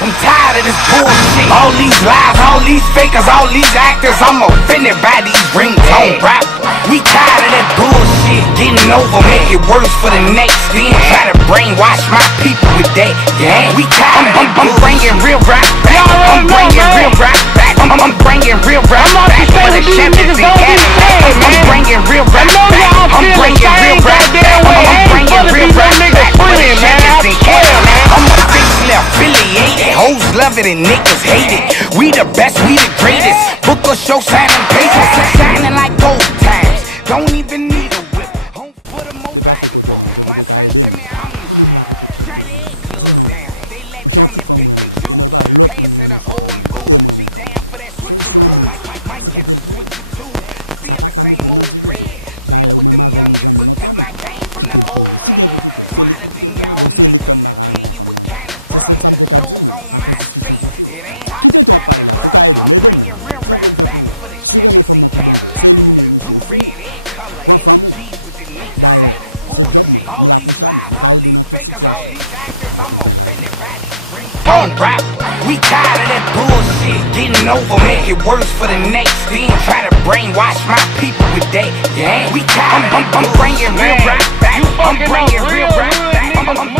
I'm tired of this bullshit. All these lies, all these fakers, all these actors. I'm offended by these ringtone rap. We tired of that bullshit. Getting over, make it worse for the next. Then try to brainwash my people with that. Yeah, we tired of that bullshit. I'm bringing real rap back. I'm bringing real rap back. I'm bringing real rap back for the Chevys and Cadillacs. I'm bringing real rap back. I'm bringing real rap back. I'm bringing real rap back for the Chevys and Cadillacs. I'm officially affiliated. Hoes love it and niggas hate it. We the best, we the greatest. Book or show, signing papers, shining like gold times. Don't even need a whip. Home for the more valuable. My son tell me I'm the shit. Shut that club down. They let Johnny pick and choose. Pass to the old and boo. She down for that switch and room. Might catch a switch or two. Still the same old red. Chill with them youngins, but got my game from the old head. Smarter than y'all niggas. Kill you with kind of bro. Shows on my space. It ain't hard to find it, bro. I'm bringing real rap back for the Chevys and Cadillacs. Blue, red, egg color, and the G's with the niggas. Bullshit. All these lies, all these fakers, all these actors. I'm offended by these ringtone rap. We tired of that bullshit. Getting over, make it worse for the next. Then try to brainwash my people with that. Yeah, we tired. I'm bringing real rap back. I'm bringing real rap back.